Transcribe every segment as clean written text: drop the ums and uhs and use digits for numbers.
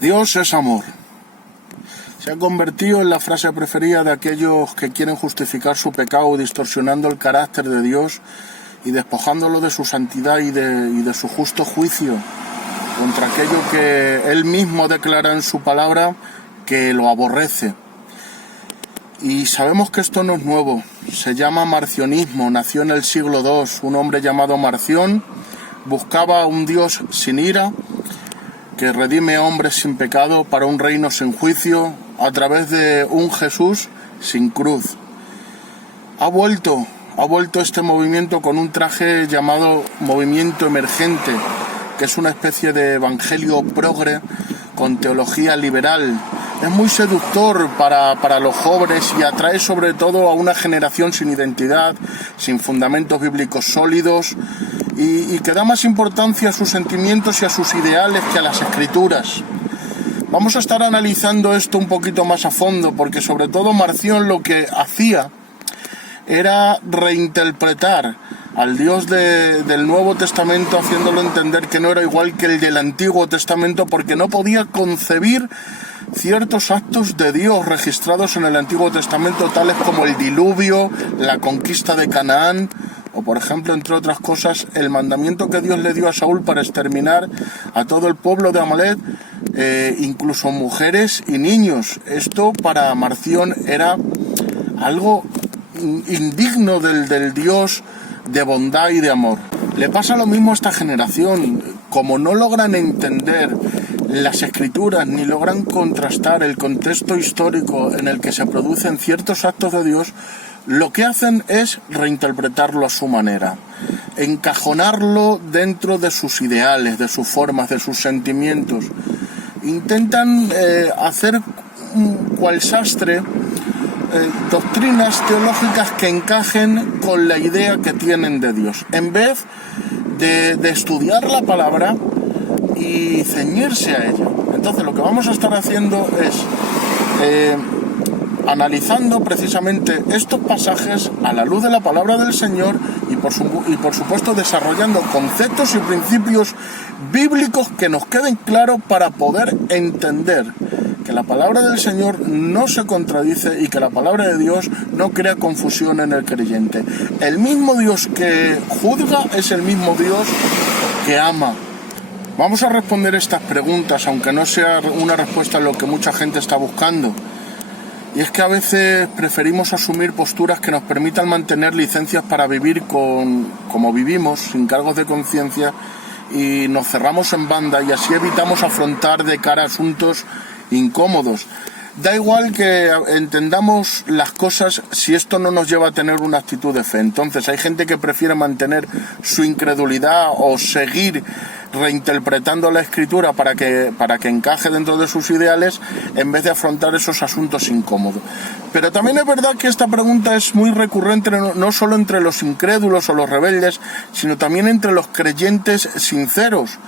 Dios es amor. Se ha convertido en la frase preferida de aquellos que quieren justificar su pecado distorsionando el carácter de Dios y despojándolo de su santidad y de su justo juicio contra aquello que Él mismo declara en su palabra que lo aborrece. Y sabemos que esto no es nuevo, se llama marcionismo, nació en el siglo II, un hombre llamado Marción buscaba un Dios sin ira, que redime a hombres sin pecado para un reino sin juicio, a través de un Jesús sin cruz. Ha vuelto este movimiento con un traje llamado movimiento emergente, que es una especie de evangelio progre con teología liberal. Es muy seductor para los jóvenes y atrae sobre todo a una generación sin identidad, sin fundamentos bíblicos sólidos y que da más importancia a sus sentimientos y a sus ideales que a las escrituras. Vamos a estar analizando esto un poquito más a fondo porque sobre todo Marción lo que hacía era reinterpretar al Dios del Nuevo Testamento, haciéndolo entender que no era igual que el del Antiguo Testamento porque no podía concebir ciertos actos de Dios registrados en el Antiguo Testamento, tales como el diluvio, la conquista de Canaán, o por ejemplo, entre otras cosas, el mandamiento que Dios le dio a Saúl para exterminar a todo el pueblo de Amalek, incluso mujeres y niños. Esto para Marción era algo indigno del Dios de bondad y de amor. Le pasa lo mismo a esta generación. Como no logran entender las escrituras ni logran contrastar el contexto histórico en el que se producen ciertos actos de Dios, lo que hacen es reinterpretarlo a su manera, encajonarlo dentro de sus ideales, de sus formas, de sus sentimientos. Intentan hacer cual sastre doctrinas teológicas que encajen con la idea que tienen de Dios, en vez de estudiar la palabra y ceñirse a ella. Entonces lo que vamos a estar haciendo es analizando precisamente estos pasajes a la luz de la palabra del Señor y por supuesto desarrollando conceptos y principios bíblicos que nos queden claros para poder entender que la palabra del Señor no se contradice y que la palabra de Dios no crea confusión en el creyente. El mismo Dios que juzga es el mismo Dios que ama. Vamos a responder estas preguntas, aunque no sea una respuesta a lo que mucha gente está buscando. Y es que a veces preferimos asumir posturas que nos permitan mantener licencias para vivir como vivimos, sin cargos de conciencia, y nos cerramos en banda y así evitamos afrontar de cara asuntos incómodos. Da igual que entendamos las cosas si esto no nos lleva a tener una actitud de fe. Entonces hay gente que prefiere mantener su incredulidad o seguir reinterpretando la escritura para que encaje dentro de sus ideales en vez de afrontar esos asuntos incómodos. Pero también es verdad que esta pregunta es muy recurrente no solo entre los incrédulos o los rebeldes, sino también entre los creyentes sinceros.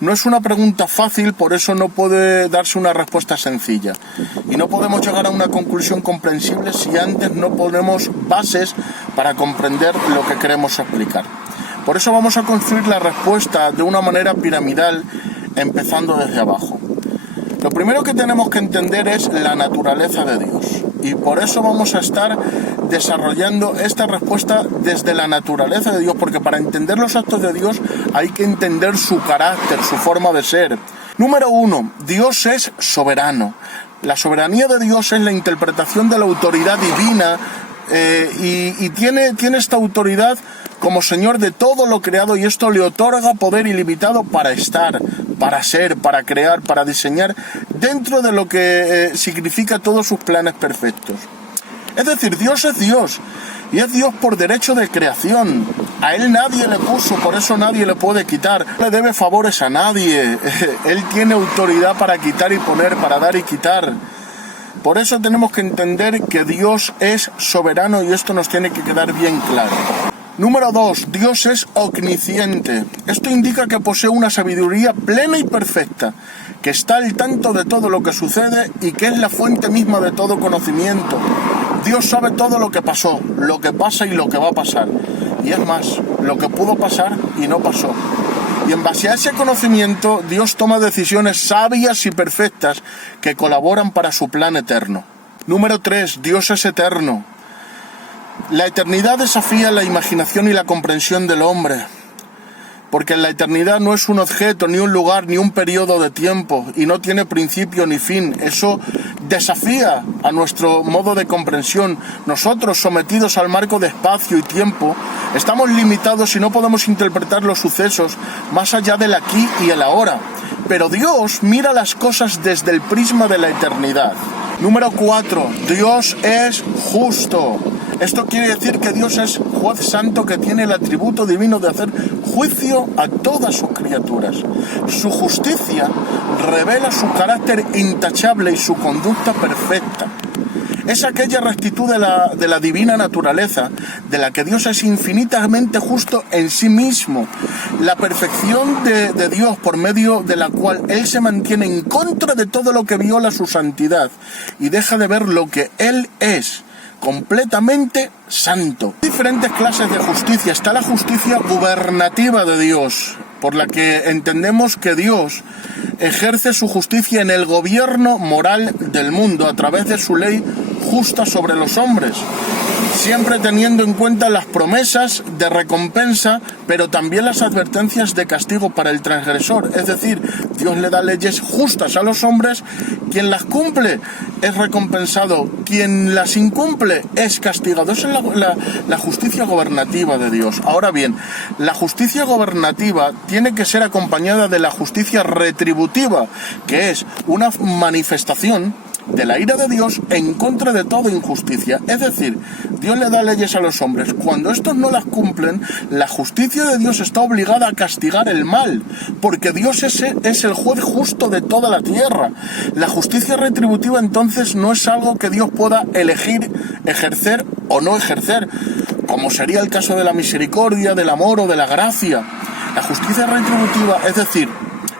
No es una pregunta fácil, por eso no puede darse una respuesta sencilla. Y no podemos llegar a una conclusión comprensible si antes no ponemos bases para comprender lo que queremos explicar. Por eso vamos a construir la respuesta de una manera piramidal, empezando desde abajo. Lo primero que tenemos que entender es la naturaleza de Dios. Y por eso vamos a estar desarrollando esta respuesta desde la naturaleza de Dios, porque para entender los actos de Dios hay que entender su carácter, su forma de ser. Número 1, Dios es soberano. La soberanía de Dios es la interpretación de la autoridad divina y tiene esta autoridad como Señor de todo lo creado, y esto le otorga poder ilimitado para estar, para ser, para crear, para diseñar dentro de lo que significa todos sus planes perfectos. Es decir, Dios es Dios, y es Dios por derecho de creación. A Él nadie le puso, por eso nadie le puede quitar. No le debe favores a nadie. Él tiene autoridad para quitar y poner, para dar y quitar. Por eso tenemos que entender que Dios es soberano y esto nos tiene que quedar bien claro. Número 2, Dios es omnisciente. Esto indica que posee una sabiduría plena y perfecta, que está al tanto de todo lo que sucede y que es la fuente misma de todo conocimiento. Dios sabe todo lo que pasó, lo que pasa y lo que va a pasar. Y es más, lo que pudo pasar y no pasó. Y en base a ese conocimiento, Dios toma decisiones sabias y perfectas que colaboran para su plan eterno. Número 3. Dios es eterno. La eternidad desafía la imaginación y la comprensión del hombre, porque la eternidad no es un objeto, ni un lugar, ni un periodo de tiempo, y no tiene principio ni fin. Eso desafía a nuestro modo de comprensión. Nosotros, sometidos al marco de espacio y tiempo, estamos limitados y no podemos interpretar los sucesos más allá del aquí y el ahora. Pero Dios mira las cosas desde el prisma de la eternidad. Número 4. Dios es justo. Esto quiere decir que Dios es juez santo que tiene el atributo divino de hacer juicio a todas sus criaturas. Su justicia revela su carácter intachable y su conducta perfecta. Es aquella rectitud de la divina naturaleza, de la que Dios es infinitamente justo en sí mismo. La perfección de Dios, por medio de la cual Él se mantiene en contra de todo lo que viola su santidad y deja de ver lo que Él es, completamente santo. Hay diferentes clases de justicia. Está la justicia gubernativa de Dios, por la que entendemos que Dios ejerce su justicia en el gobierno moral del mundo a través de su ley justa sobre los hombres, siempre teniendo en cuenta las promesas de recompensa, pero también las advertencias de castigo para el transgresor. Es decir, Dios le da leyes justas a los hombres, quien las cumple es recompensado, quien las incumple es castigado. Esa es la justicia gobernativa de Dios. Ahora bien, la justicia gobernativa tiene que ser acompañada de la justicia retributiva, que es una manifestación de la ira de Dios en contra de toda injusticia. Es decir, Dios le da leyes a los hombres. Cuando estos no las cumplen, la justicia de Dios está obligada a castigar el mal, porque Dios es el juez justo de toda la tierra. La justicia retributiva entonces no es algo que Dios pueda elegir, ejercer o no ejercer, como sería el caso de la misericordia, del amor o de la gracia. La justicia retributiva, es decir,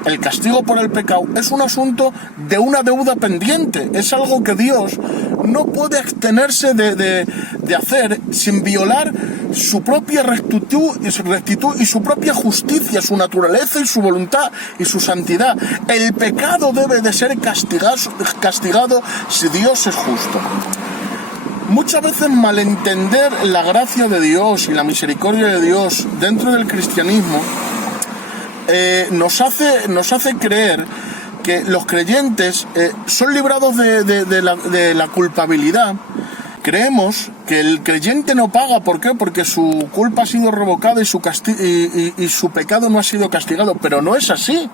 el castigo por el pecado, es un asunto de una deuda pendiente. Es algo que Dios no puede abstenerse de hacer sin violar su propia rectitud y su propia justicia, su naturaleza y su voluntad y su santidad. El pecado debe de ser castigado si Dios es justo. Muchas veces malentender la gracia de Dios y la misericordia de Dios dentro del cristianismo nos hace creer que los creyentes son librados de la culpabilidad. Creemos que el creyente no paga. ¿Por qué? Porque su culpa ha sido revocada y su pecado no ha sido castigado. Pero no es así.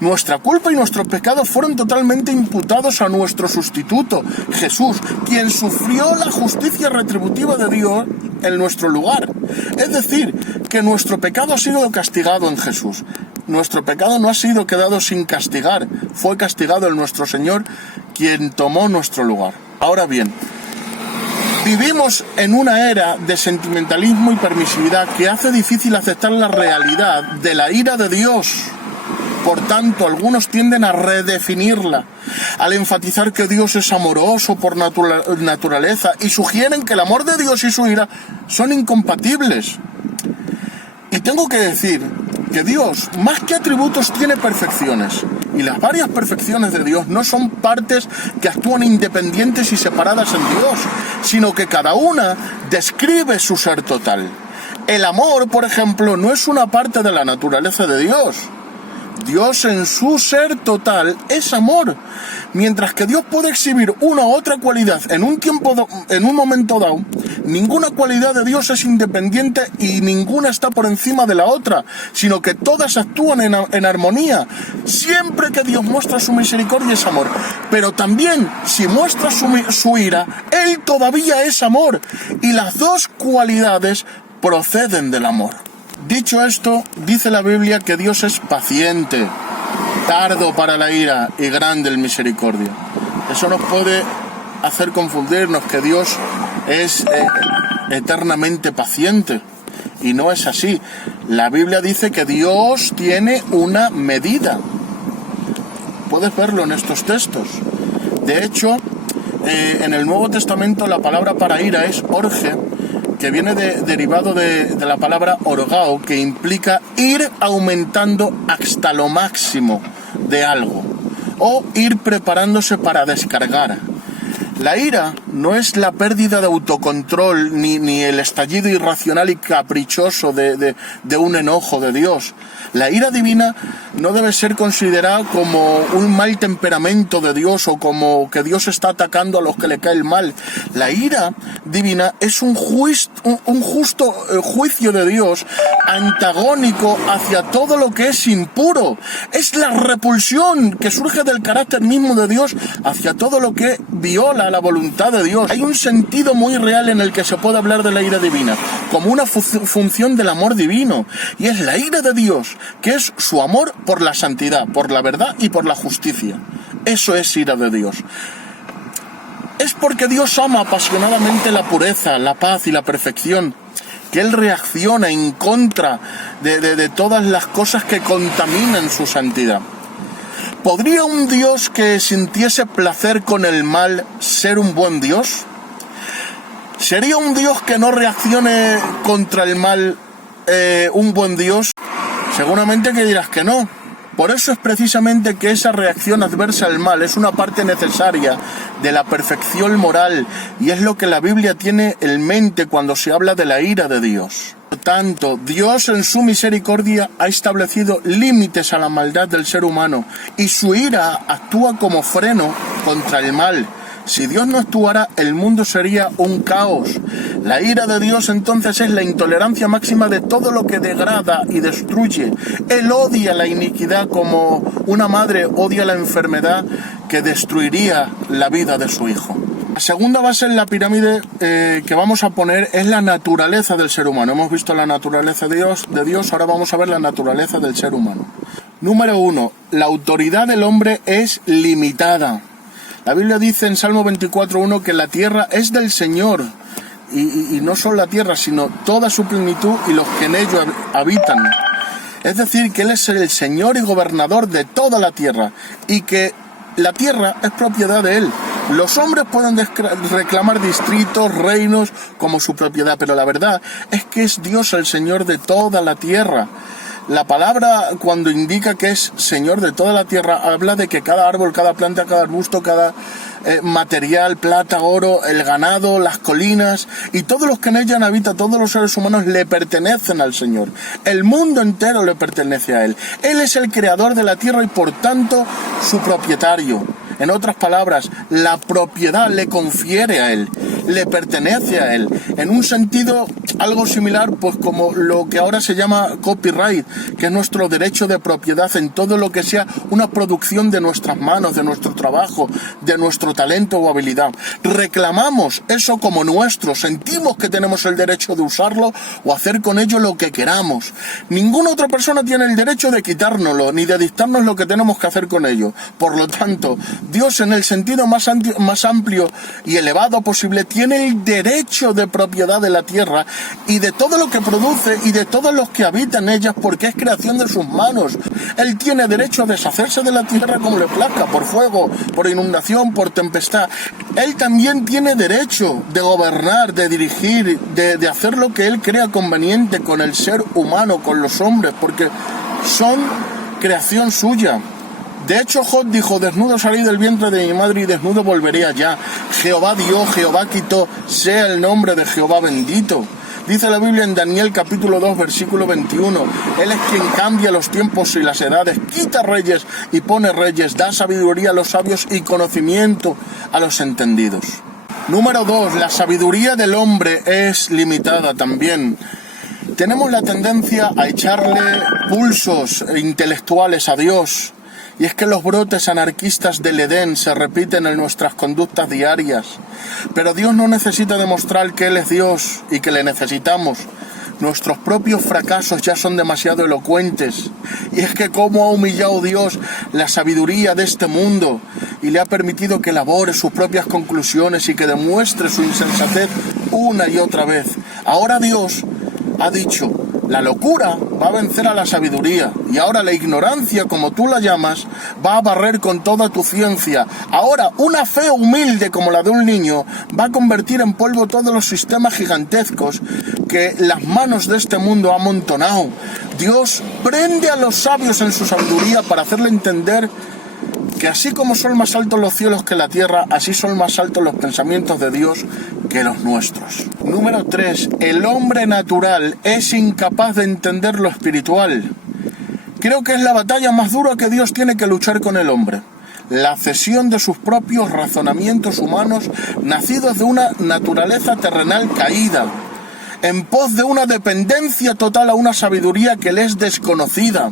Nuestra culpa y nuestros pecados fueron totalmente imputados a nuestro sustituto, Jesús, quien sufrió la justicia retributiva de Dios en nuestro lugar. Es decir, que nuestro pecado ha sido castigado en Jesús. Nuestro pecado no ha sido quedado sin castigar. Fue castigado en nuestro Señor, quien tomó nuestro lugar. Ahora bien, vivimos en una era de sentimentalismo y permisividad que hace difícil aceptar la realidad de la ira de Dios. Por tanto, algunos tienden a redefinirla, al enfatizar que Dios es amoroso por naturaleza, y sugieren que el amor de Dios y su ira son incompatibles. Y tengo que decir que Dios, más que atributos, tiene perfecciones. Y las varias perfecciones de Dios no son partes que actúan independientes y separadas en Dios, sino que cada una describe su ser total. El amor, por ejemplo, no es una parte de la naturaleza de Dios. Dios en su ser total es amor. Mientras que Dios puede exhibir una u otra cualidad en un momento dado, ninguna cualidad de Dios es independiente y ninguna está por encima de la otra, sino que todas actúan en armonía. Siempre que Dios muestra su misericordia es amor, pero también si muestra su ira, Él todavía es amor, y las dos cualidades proceden del amor. Dicho esto, dice la Biblia que Dios es paciente, tardo para la ira y grande en misericordia. Eso nos puede hacer confundirnos que Dios es eternamente paciente, y no es así. La Biblia dice que Dios tiene una medida. Puedes verlo en estos textos. De hecho, en el Nuevo Testamento la palabra para ira es orge, que viene derivado de la palabra orgao, que implica ir aumentando hasta lo máximo de algo, o ir preparándose para descargar. La ira no es la pérdida de autocontrol ni el estallido irracional y caprichoso de un enojo de Dios. La ira divina no debe ser considerada como un mal temperamento de Dios o como que Dios está atacando a los que le cae el mal. La ira divina es un justo juicio de Dios antagónico hacia todo lo que es impuro. Es la repulsión que surge del carácter mismo de Dios hacia todo lo que viola la voluntad de Dios. Hay un sentido muy real en el que se puede hablar de la ira divina, como una función del amor divino, y es la ira de Dios, que es su amor por la santidad, por la verdad y por la justicia. Eso es ira de Dios. Es porque Dios ama apasionadamente la pureza, la paz y la perfección, que Él reacciona en contra de todas las cosas que contaminan su santidad. ¿Podría un Dios que sintiese placer con el mal ser un buen Dios? ¿Sería un Dios que no reaccione contra el mal un buen Dios? Seguramente que dirás que no. Por eso es precisamente que esa reacción adversa al mal es una parte necesaria de la perfección moral, y es lo que la Biblia tiene en mente cuando se habla de la ira de Dios. Por tanto, Dios en su misericordia ha establecido límites a la maldad del ser humano, y su ira actúa como freno contra el mal. Si Dios no actuara, el mundo sería un caos. La ira de Dios entonces es la intolerancia máxima de todo lo que degrada y destruye. Él odia la iniquidad como una madre odia la enfermedad que destruiría la vida de su hijo. La segunda base en la pirámide que vamos a poner es la naturaleza del ser humano. Hemos visto la naturaleza de Dios, ahora vamos a ver la naturaleza del ser humano. Número 1. La autoridad del hombre es limitada. La Biblia dice en Salmo 24:1 que la tierra es del Señor, y no solo la tierra, sino toda su plenitud y los que en ello habitan. Es decir, que Él es el Señor y gobernador de toda la tierra, y que la tierra es propiedad de Él. Los hombres pueden reclamar distritos, reinos como su propiedad, pero la verdad es que es Dios el Señor de toda la tierra. La palabra, cuando indica que es Señor de toda la tierra, habla de que cada árbol, cada planta, cada arbusto, cada material, plata, oro, el ganado, las colinas y todos los que en ella habitan, todos los seres humanos le pertenecen al Señor. El mundo entero le pertenece a Él. Él es el creador de la tierra y por tanto su propietario. En otras palabras, la propiedad le confiere a Él, le pertenece a Él. En un sentido algo similar, pues como lo que ahora se llama copyright, que es nuestro derecho de propiedad en todo lo que sea una producción de nuestras manos, de nuestro trabajo, de nuestro talento o habilidad. Reclamamos eso como nuestro, sentimos que tenemos el derecho de usarlo o hacer con ello lo que queramos. Ninguna otra persona tiene el derecho de quitárnoslo, ni de dictarnos lo que tenemos que hacer con ello. Por lo tanto, Dios, en el sentido más amplio y elevado posible, tiene el derecho de propiedad de la tierra y de todo lo que produce y de todos los que habitan ellas, porque es creación de sus manos. Él tiene derecho a deshacerse de la tierra como le plazca, por fuego, por inundación, por tempestad. Él también tiene derecho de gobernar, de dirigir, de hacer lo que Él crea conveniente con el ser humano, con los hombres, porque son creación suya. De hecho, Job dijo: desnudo salí del vientre de mi madre y desnudo volveré allá. Jehová dio, Jehová quitó, sea el nombre de Jehová bendito. Dice la Biblia en Daniel capítulo 2, versículo 21, Él es quien cambia los tiempos y las edades, quita reyes y pone reyes, da sabiduría a los sabios y conocimiento a los entendidos. Número 2, la sabiduría del hombre es limitada también. Tenemos la tendencia a echarle pulsos intelectuales a Dios. Y es que los brotes anarquistas del Edén se repiten en nuestras conductas diarias. Pero Dios no necesita demostrar que Él es Dios y que le necesitamos. Nuestros propios fracasos ya son demasiado elocuentes. Y es que cómo ha humillado Dios la sabiduría de este mundo y le ha permitido que elabore sus propias conclusiones y que demuestre su insensatez una y otra vez. Ahora Dios ha dicho: La locura va a vencer a la sabiduría y ahora la ignorancia, como tú la llamas, va a barrer con toda tu ciencia. Ahora una fe humilde como la de un niño va a convertir en polvo todos los sistemas gigantescos que las manos de este mundo han amontonado. Dios prende a los sabios en su sabiduría para hacerle entender que así como son más altos los cielos que la tierra, así son más altos los pensamientos de Dios que los nuestros. Número 3. El hombre natural es incapaz de entender lo espiritual. Creo que es la batalla más dura que Dios tiene que luchar con el hombre. La cesión de sus propios razonamientos humanos nacidos de una naturaleza terrenal caída, en pos de una dependencia total a una sabiduría que le es desconocida.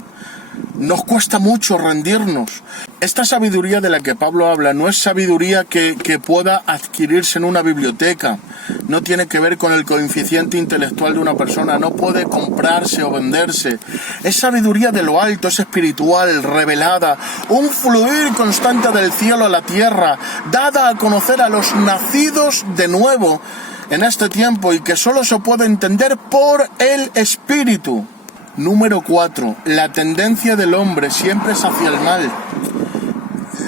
Nos cuesta mucho rendirnos. Esta sabiduría de la que Pablo habla no es sabiduría que pueda adquirirse en una biblioteca. No tiene que ver con el coeficiente intelectual de una persona. No puede comprarse o venderse. Es sabiduría de lo alto, es espiritual, revelada. Un fluir constante del cielo a la tierra, dada a conocer a los nacidos de nuevo en este tiempo y que solo se puede entender por el Espíritu. Número 4. La tendencia del hombre siempre es hacia el mal.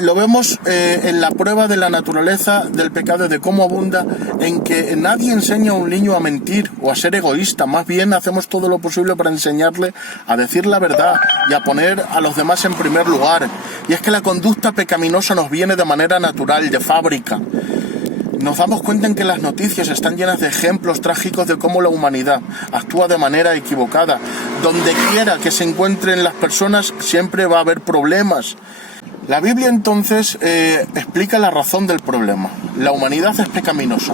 Lo vemos en la prueba de la naturaleza del pecado, de cómo abunda, en que nadie enseña a un niño a mentir o a ser egoísta. Más bien hacemos todo lo posible para enseñarle a decir la verdad y a poner a los demás en primer lugar. Y es que la conducta pecaminosa nos viene de manera natural, de fábrica. Nos damos cuenta en que las noticias están llenas de ejemplos trágicos de cómo la humanidad actúa de manera equivocada. Donde quiera que se encuentren las personas siempre va a haber problemas. La Biblia entonces explica la razón del problema. La humanidad es pecaminosa,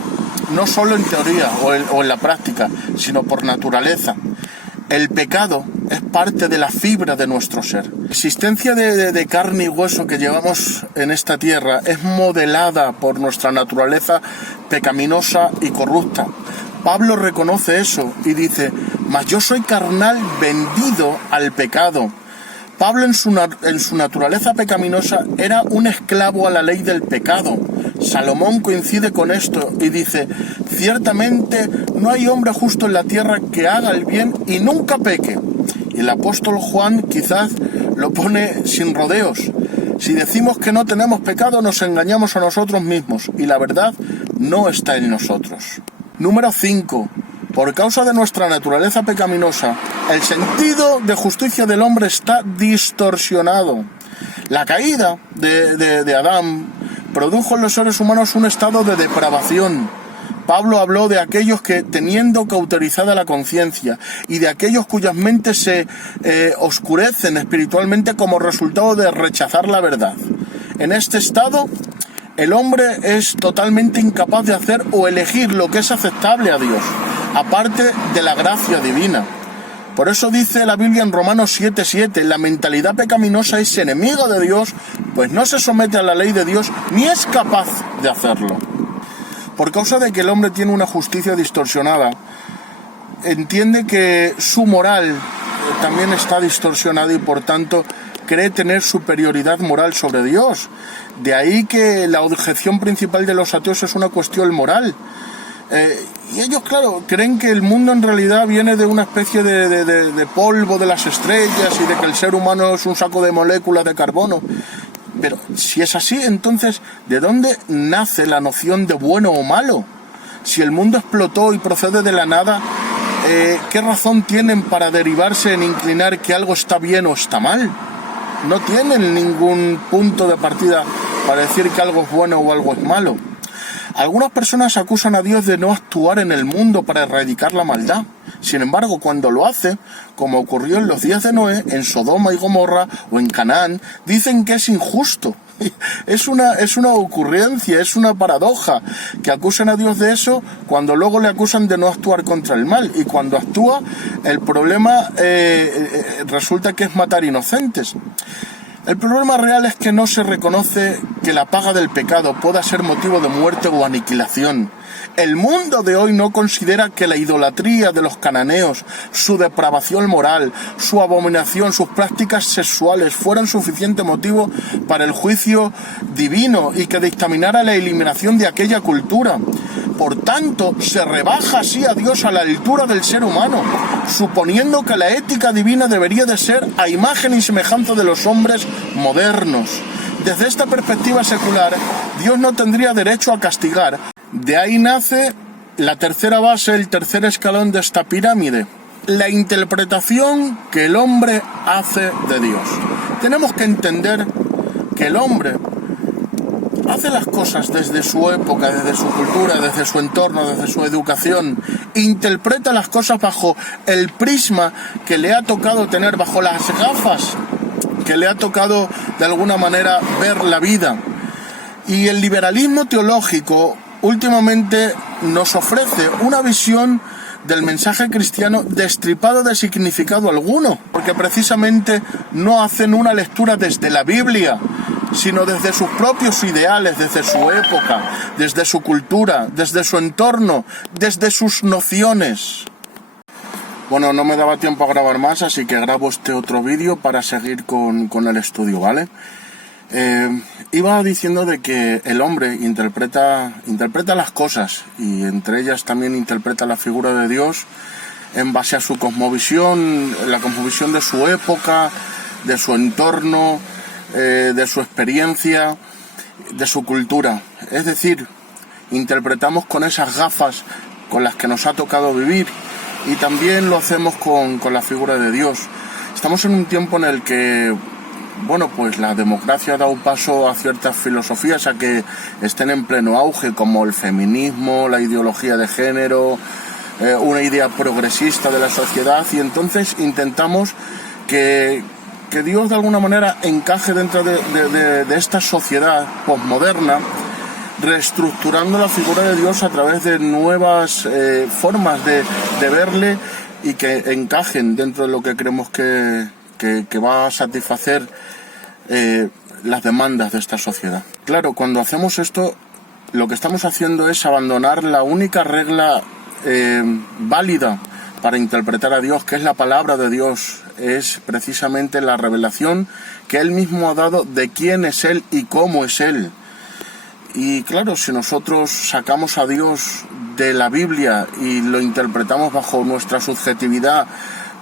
no solo en teoría o en la práctica, sino por naturaleza. El pecado es parte de la fibra de nuestro ser. La existencia de carne y hueso que llevamos en esta tierra es modelada por nuestra naturaleza pecaminosa y corrupta. Pablo reconoce eso y dice: mas yo soy carnal vendido al pecado. Pablo en su naturaleza pecaminosa era un esclavo a la ley del pecado. Salomón coincide con esto y dice: ciertamente no hay hombre justo en la tierra que haga el bien y nunca peque. Y el apóstol Juan quizás lo pone sin rodeos: si decimos que no tenemos pecado, nos engañamos a nosotros mismos y la verdad no está en nosotros. Número 5. Por causa de nuestra naturaleza pecaminosa, el sentido de justicia del hombre está distorsionado. La caída de Adán produjo en los seres humanos un estado de depravación. Pablo habló de aquellos que, teniendo cauterizada la conciencia, y de aquellos cuyas mentes se oscurecen espiritualmente como resultado de rechazar la verdad. En este estado, el hombre es totalmente incapaz de hacer o elegir lo que es aceptable a Dios, aparte de la gracia divina. Por eso dice la Biblia en Romanos 7:7, la mentalidad pecaminosa es enemiga de Dios, pues no se somete a la ley de Dios ni es capaz de hacerlo. Por causa de que el hombre tiene una justicia distorsionada, entiende que su moral también está distorsionada y por tanto cree tener superioridad moral sobre Dios. De ahí que la objeción principal de los ateos es una cuestión moral. Y ellos, claro, creen que el mundo en realidad viene de una especie de polvo de las estrellas y de que el ser humano es un saco de moléculas de carbono. Pero si es así, entonces, ¿de dónde nace la noción de bueno o malo? Si el mundo explotó y procede de la nada, ¿qué razón tienen para derivarse en inclinar que algo está bien o está mal? No tienen ningún punto de partida para decir que algo es bueno o algo es malo. Algunas personas acusan a Dios de no actuar en el mundo para erradicar la maldad. Sin embargo, cuando lo hace, como ocurrió en los días de Noé, en Sodoma y Gomorra o en Canaán, dicen que es injusto. Es una ocurrencia, es una paradoja que acusen a Dios de eso cuando luego le acusan de no actuar contra el mal. Y cuando actúa, el problema resulta que es matar inocentes. El problema real es que no se reconoce que la paga del pecado pueda ser motivo de muerte o aniquilación. El mundo de hoy no considera que la idolatría de los cananeos, su depravación moral, su abominación, sus prácticas sexuales fueran suficiente motivo para el juicio divino y que dictaminara la eliminación de aquella cultura. Por tanto, se rebaja así a Dios a la altura del ser humano, suponiendo que la ética divina debería de ser a imagen y semejanza de los hombres modernos. Desde esta perspectiva secular, Dios no tendría derecho a castigar. De ahí nace la tercera base, el tercer escalón de esta pirámide, la interpretación que el hombre hace de Dios. Tenemos que entender que el hombre hace las cosas desde su época, desde su cultura, desde su entorno, desde su educación. Interpreta las cosas bajo el prisma que le ha tocado tener, bajo las gafas que le ha tocado de alguna manera ver la vida. Y el liberalismo teológico últimamente nos ofrece una visión del mensaje cristiano destripado de significado alguno, porque precisamente no hacen una lectura desde la Biblia, sino desde sus propios ideales, desde su época, desde su cultura, desde su entorno, desde sus nociones. Bueno, no me daba tiempo a grabar más, así que grabo este otro vídeo para seguir con el estudio, ¿vale? Iba diciendo de que el hombre interpreta las cosas, y entre ellas también interpreta la figura de Dios en base a su cosmovisión, la cosmovisión de su época, de su entorno, de su experiencia, de su cultura. Es decir, interpretamos con esas gafas con las que nos ha tocado vivir, y también lo hacemos con la figura de Dios. Estamos en un tiempo en el que, bueno, pues la democracia ha dado paso a ciertas filosofías a que estén en pleno auge, como el feminismo, la ideología de género, una idea progresista de la sociedad, y entonces intentamos que Dios de alguna manera encaje dentro de esta sociedad posmoderna, reestructurando la figura de Dios a través de nuevas formas de verle, y que encajen dentro de lo que creemos que va a satisfacer las demandas de esta sociedad. Claro, cuando hacemos esto, lo que estamos haciendo es abandonar la única regla válida para interpretar a Dios, que es la palabra de Dios. Es precisamente la revelación que Él mismo ha dado de quién es Él y cómo es Él. Y claro, si nosotros sacamos a Dios de la Biblia y lo interpretamos bajo nuestra subjetividad,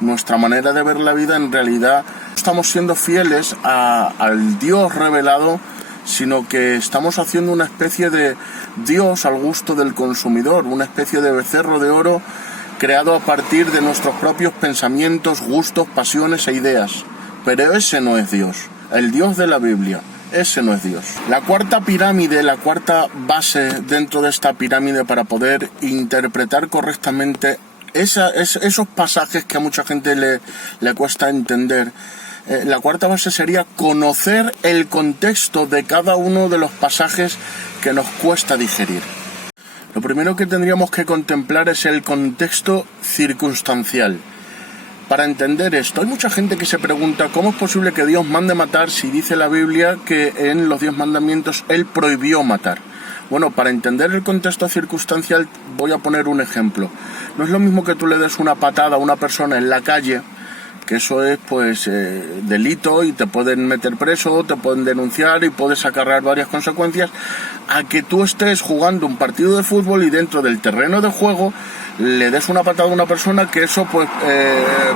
nuestra manera de ver la vida, en realidad estamos siendo fieles al Dios revelado, sino que estamos haciendo una especie de Dios al gusto del consumidor, una especie de becerro de oro creado a partir de nuestros propios pensamientos, gustos, pasiones e ideas. Pero ese no es Dios, el Dios de la Biblia. Ese no es Dios. La cuarta pirámide, la cuarta base dentro de esta pirámide para poder interpretar correctamente esos pasajes que a mucha gente le cuesta entender. La cuarta base sería conocer el contexto de cada uno de los pasajes que nos cuesta digerir. Lo primero que tendríamos que contemplar es el contexto circunstancial. Para entender esto, hay mucha gente que se pregunta cómo es posible que Dios mande matar si dice la Biblia que en los 10 mandamientos Él prohibió matar. Bueno, para entender el contexto circunstancial voy a poner un ejemplo. No es lo mismo que tú le des una patada a una persona en la calle, que eso es pues delito y te pueden meter preso, te pueden denunciar y puedes acarrear varias consecuencias, a que tú estés jugando un partido de fútbol y dentro del terreno de juego le des una patada a una persona, que eso pues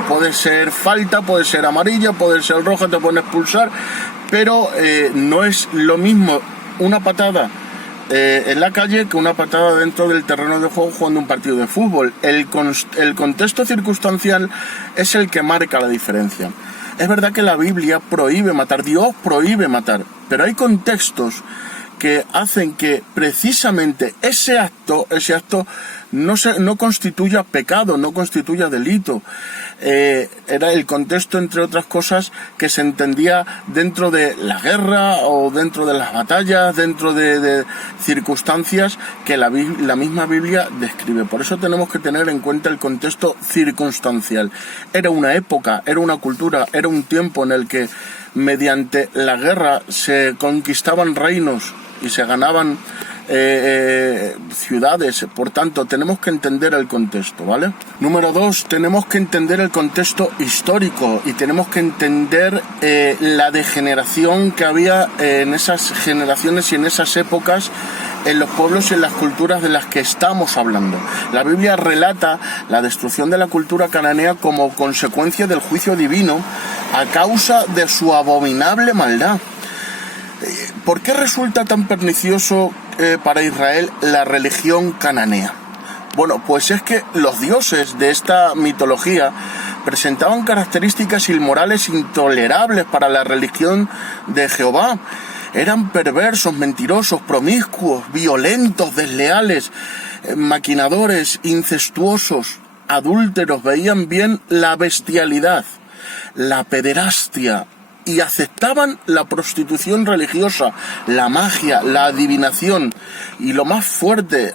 puede ser falta, puede ser amarilla, puede ser roja, te pueden expulsar, pero no es lo mismo una patada en la calle que una patada dentro del terreno de juego jugando un partido de fútbol. El contexto circunstancial es el que marca la diferencia. Es verdad que la Biblia prohíbe matar, Dios prohíbe matar, pero hay contextos que hacen que precisamente ese acto no constituya pecado, no constituya delito. Era el contexto, entre otras cosas, que se entendía dentro de la guerra o dentro de las batallas, dentro de circunstancias que la misma Biblia describe. Por eso tenemos que tener en cuenta el contexto circunstancial. Era una época, era una cultura, era un tiempo en el que mediante la guerra se conquistaban reinos y se ganaban ciudades. Por tanto, tenemos que entender el contexto, ¿vale? Número 2, tenemos que entender el contexto histórico y tenemos que entender la degeneración que había en esas generaciones y en esas épocas en los pueblos y en las culturas de las que estamos hablando. La Biblia relata la destrucción de la cultura cananea como consecuencia del juicio divino a causa de su abominable maldad. ¿Por qué resulta tan pernicioso para Israel la religión cananea? Bueno, pues es que los dioses de esta mitología presentaban características inmorales intolerables para la religión de Jehová. Eran perversos, mentirosos, promiscuos, violentos, desleales, maquinadores, incestuosos, adúlteros. Veían bien la bestialidad, la pederastia y aceptaban la prostitución religiosa, la magia, la adivinación y lo más fuerte,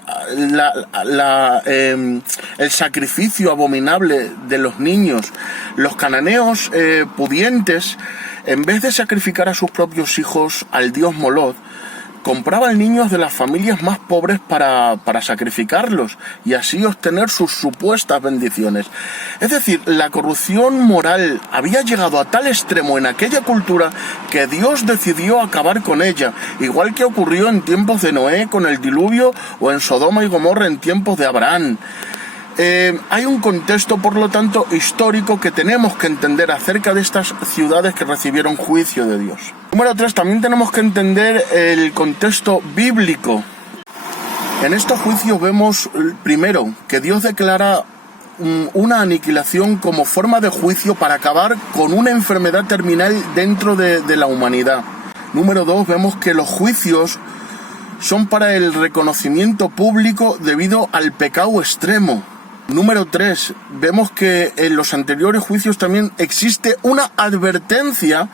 el sacrificio abominable de los niños. Los cananeos pudientes, en vez de sacrificar a sus propios hijos al dios Moloch, compraban niños de las familias más pobres para sacrificarlos y así obtener sus supuestas bendiciones. Es decir, la corrupción moral había llegado a tal extremo en aquella cultura que Dios decidió acabar con ella, igual que ocurrió en tiempos de Noé con el diluvio o en Sodoma y Gomorra en tiempos de Abraham. Hay un contexto, por lo tanto, histórico que tenemos que entender acerca de estas ciudades que recibieron juicio de Dios. Número 3, también tenemos que entender el contexto bíblico. En estos juicios vemos, primero, que Dios declara una aniquilación como forma de juicio para acabar con una enfermedad terminal dentro de la humanidad. Número 2, vemos que los juicios son para el reconocimiento público debido al pecado extremo. Número 3, vemos que en los anteriores juicios también existe una advertencia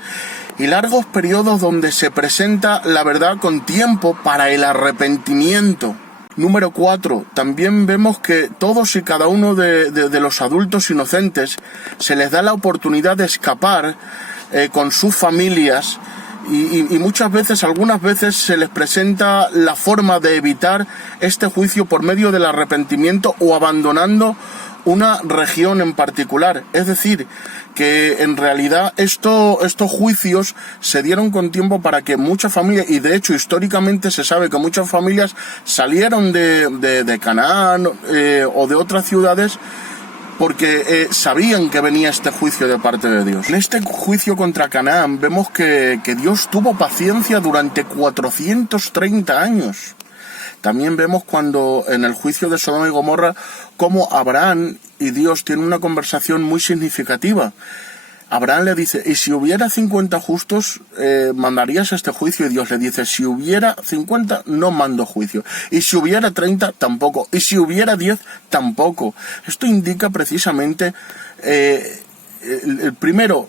y largos periodos donde se presenta la verdad con tiempo para el arrepentimiento. Número 4, también vemos que todos y cada uno de los adultos inocentes se les da la oportunidad de escapar con sus familias y muchas veces, algunas veces se les presenta la forma de evitar este juicio por medio del arrepentimiento o abandonando una región en particular. Es decir, que en realidad estos juicios se dieron con tiempo para que muchas familias, y de hecho históricamente se sabe que muchas familias salieron de Canaán o de otras ciudades porque sabían que venía este juicio de parte de Dios. En este juicio contra Canaán vemos que Dios tuvo paciencia durante 430 años. También vemos cuando en el juicio de Sodoma y Gomorra cómo Abraham y Dios tienen una conversación muy significativa. Abraham le dice, y si hubiera 50 justos, mandarías este juicio. Y Dios le dice, si hubiera 50, no mando juicio. Y si hubiera 30, tampoco. Y si hubiera 10, tampoco. Esto indica precisamente, primero,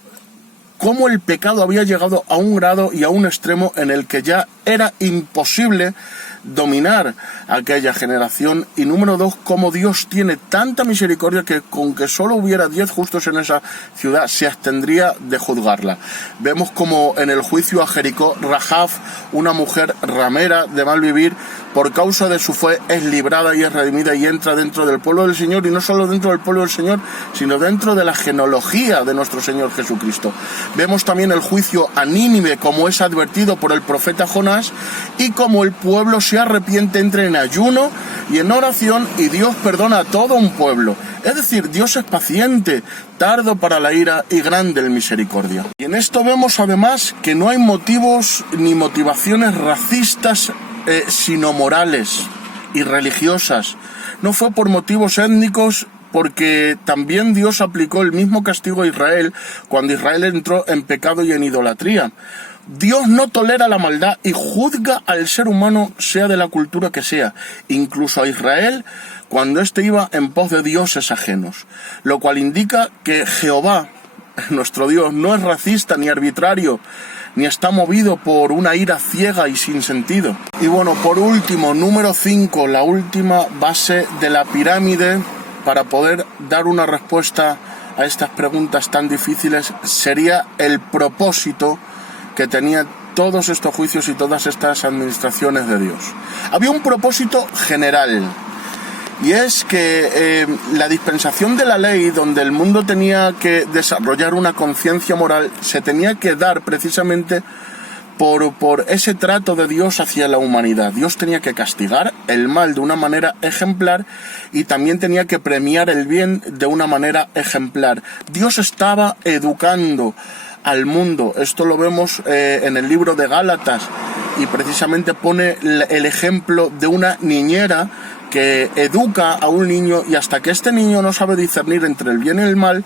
cómo el pecado había llegado a un grado y a un extremo en el que ya era imposible dominar aquella generación, y número 2, cómo Dios tiene tanta misericordia que con que solo hubiera 10 justos en esa ciudad se abstendría de juzgarla. Vemos como en el juicio a Jericó, Rahab, una mujer ramera de mal vivir, por causa de su fe es librada y es redimida y entra dentro del pueblo del Señor, y no solo dentro del pueblo del Señor, sino dentro de la genealogía de nuestro Señor Jesucristo. Vemos también el juicio a Nínive, como es advertido por el profeta Jonás, y como el pueblo se arrepiente, entra en ayuno y en oración, y Dios perdona a todo un pueblo. Es decir, Dios es paciente, tardo para la ira y grande en misericordia. Y en esto vemos además que no hay motivos ni motivaciones racistas, sino morales y religiosas. No fue por motivos étnicos, porque también Dios aplicó el mismo castigo a Israel cuando Israel entró en pecado y en idolatría. Dios no tolera la maldad y juzga al ser humano, sea de la cultura que sea, incluso a Israel, cuando éste iba en pos de dioses ajenos, lo cual indica que Jehová, nuestro Dios, no es racista ni arbitrario, ni está movido por una ira ciega y sin sentido. Y bueno, por último, número 5, la última base de la pirámide para poder dar una respuesta a estas preguntas tan difíciles sería el propósito que tenía todos estos juicios y todas estas administraciones de Dios. Había un propósito general, y es que la dispensación de la ley, donde el mundo tenía que desarrollar una conciencia moral, se tenía que dar precisamente por ese trato de Dios hacia la humanidad. Dios tenía que castigar el mal de una manera ejemplar y también tenía que premiar el bien de una manera ejemplar. Dios estaba educando al mundo. Esto lo vemos en el libro de Gálatas, y precisamente pone el ejemplo de una niñera que educa a un niño, y hasta que este niño no sabe discernir entre el bien y el mal,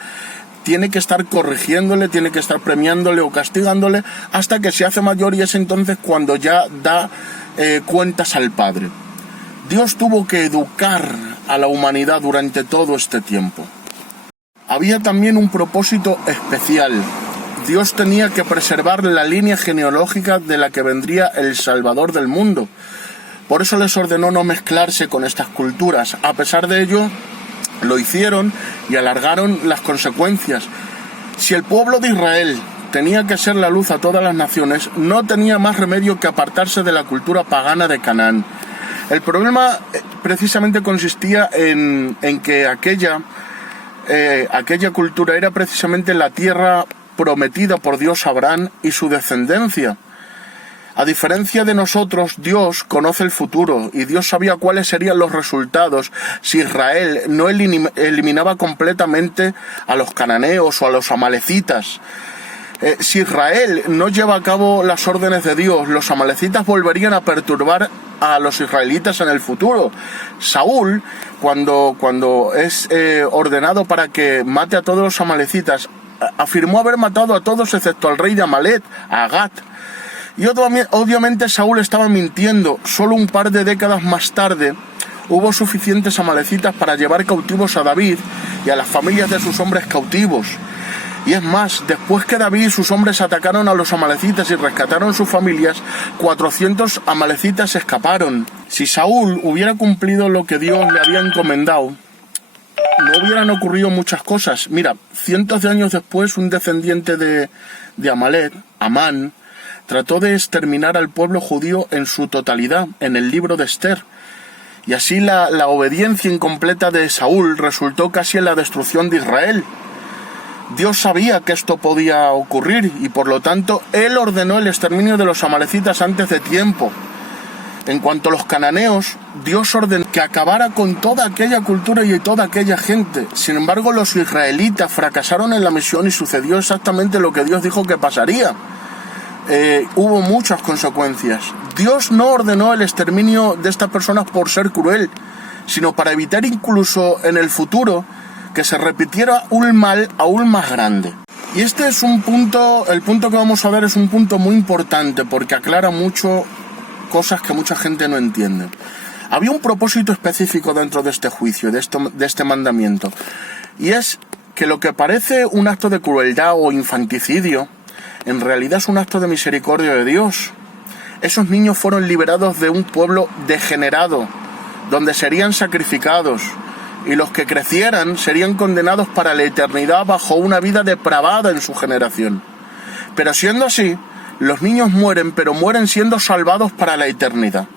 tiene que estar corrigiéndole, tiene que estar premiándole o castigándole hasta que se hace mayor, y es entonces cuando ya da cuentas al Padre. Dios tuvo que educar a la humanidad durante todo este tiempo. Había también un propósito especial. Dios tenía que preservar la línea genealógica de la que vendría el Salvador del mundo. Por eso les ordenó no mezclarse con estas culturas. A pesar de ello, lo hicieron y alargaron las consecuencias. Si el pueblo de Israel tenía que ser la luz a todas las naciones, no tenía más remedio que apartarse de la cultura pagana de Canaán. El problema precisamente consistía en que aquella cultura era precisamente la tierra prometida por Dios a Abraham y su descendencia. A diferencia de nosotros, Dios conoce el futuro, y Dios sabía cuáles serían los resultados si Israel no eliminaba completamente a los cananeos o a los amalecitas. Si Israel no lleva a cabo las órdenes de Dios, los amalecitas volverían a perturbar a los israelitas en el futuro. Saúl, cuando es ordenado para que mate a todos los amalecitas, afirmó haber matado a todos excepto al rey de Amalek, a Agat. Y obviamente Saúl estaba mintiendo. Solo un par de décadas más tarde hubo suficientes amalecitas para llevar cautivos a David y a las familias de sus hombres cautivos. Y es más, después que David y sus hombres atacaron a los amalecitas y rescataron sus familias, 400 amalecitas escaparon. Si Saúl hubiera cumplido lo que Dios le había encomendado, no hubieran ocurrido muchas cosas. Mira, cientos de años después, un descendiente de Amalek, Amán, trató de exterminar al pueblo judío en su totalidad, en el libro de Esther. Y así la obediencia incompleta de Saúl resultó casi en la destrucción de Israel. Dios sabía que esto podía ocurrir y por lo tanto Él ordenó el exterminio de los amalecitas antes de tiempo. En cuanto a los cananeos, Dios ordenó que acabara con toda aquella cultura y toda aquella gente. Sin embargo, los israelitas fracasaron en la misión y sucedió exactamente lo que Dios dijo que pasaría. Hubo muchas consecuencias. Dios no ordenó el exterminio de estas personas por ser cruel, sino para evitar incluso en el futuro que se repitiera un mal aún más grande. Y este es el punto que vamos a ver es un punto muy importante porque aclara mucho cosas que mucha gente no entiende. Había un propósito específico dentro de este juicio, de este mandamiento, y es que lo que parece un acto de crueldad o infanticidio, en realidad es un acto de misericordia de Dios. Esos niños fueron liberados de un pueblo degenerado, donde serían sacrificados, y los que crecieran serían condenados para la eternidad bajo una vida depravada en su generación. Pero siendo así, los niños mueren, pero mueren siendo salvados para la eternidad,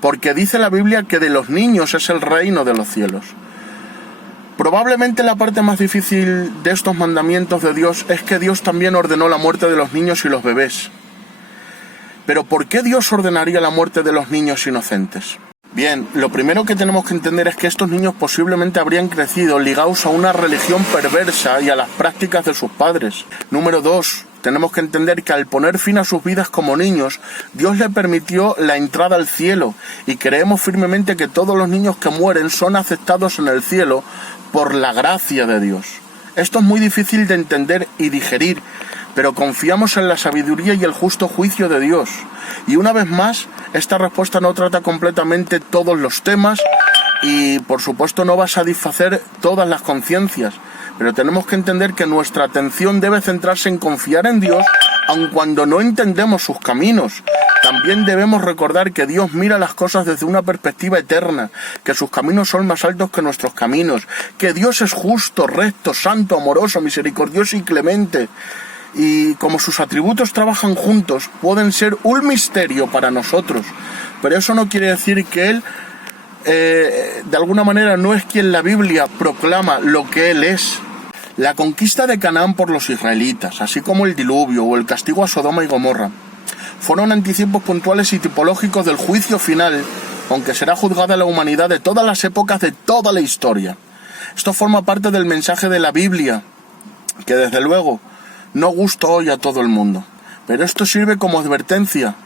porque dice la Biblia que de los niños es el reino de los cielos. Probablemente la parte más difícil de estos mandamientos de Dios es que Dios también ordenó la muerte de los niños y los bebés. Pero ¿por qué Dios ordenaría la muerte de los niños inocentes? Bien, lo primero que tenemos que entender es que estos niños posiblemente habrían crecido ligados a una religión perversa y a las prácticas de sus padres. Número 2, tenemos que entender que al poner fin a sus vidas como niños, Dios les permitió la entrada al cielo, y creemos firmemente que todos los niños que mueren son aceptados en el cielo por la gracia de Dios. Esto es muy difícil de entender y digerir, pero confiamos en la sabiduría y el justo juicio de Dios. Y una vez más, esta respuesta no trata completamente todos los temas y por supuesto no va a satisfacer todas las conciencias, pero tenemos que entender que nuestra atención debe centrarse en confiar en Dios aun cuando no entendemos sus caminos. También debemos recordar que Dios mira las cosas desde una perspectiva eterna, que sus caminos son más altos que nuestros caminos, que Dios es justo, recto, santo, amoroso, misericordioso y clemente. y como sus atributos trabajan juntos, pueden ser un misterio para nosotros. Pero eso no quiere decir que Él, de alguna manera, no es quien la Biblia proclama lo que Él es. La conquista de Canaán por los israelitas, así como el diluvio o el castigo a Sodoma y Gomorra, fueron anticipos puntuales y tipológicos del juicio final, aunque será juzgada la humanidad de todas las épocas de toda la historia. Esto forma parte del mensaje de la Biblia, que desde luego no gusta hoy a todo el mundo. Pero esto sirve como advertencia.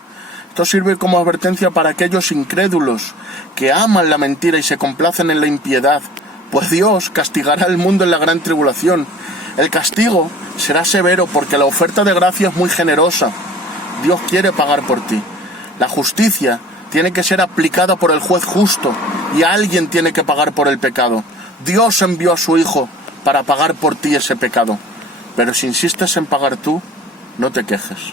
Esto sirve como advertencia para aquellos incrédulos que aman la mentira y se complacen en la impiedad, pues Dios castigará al mundo en la gran tribulación. El castigo será severo porque la oferta de gracia es muy generosa. Dios quiere pagar por ti. La justicia tiene que ser aplicada por el juez justo y alguien tiene que pagar por el pecado. Dios envió a su Hijo para pagar por ti ese pecado. Pero si insistes en pagar tú, no te quejes.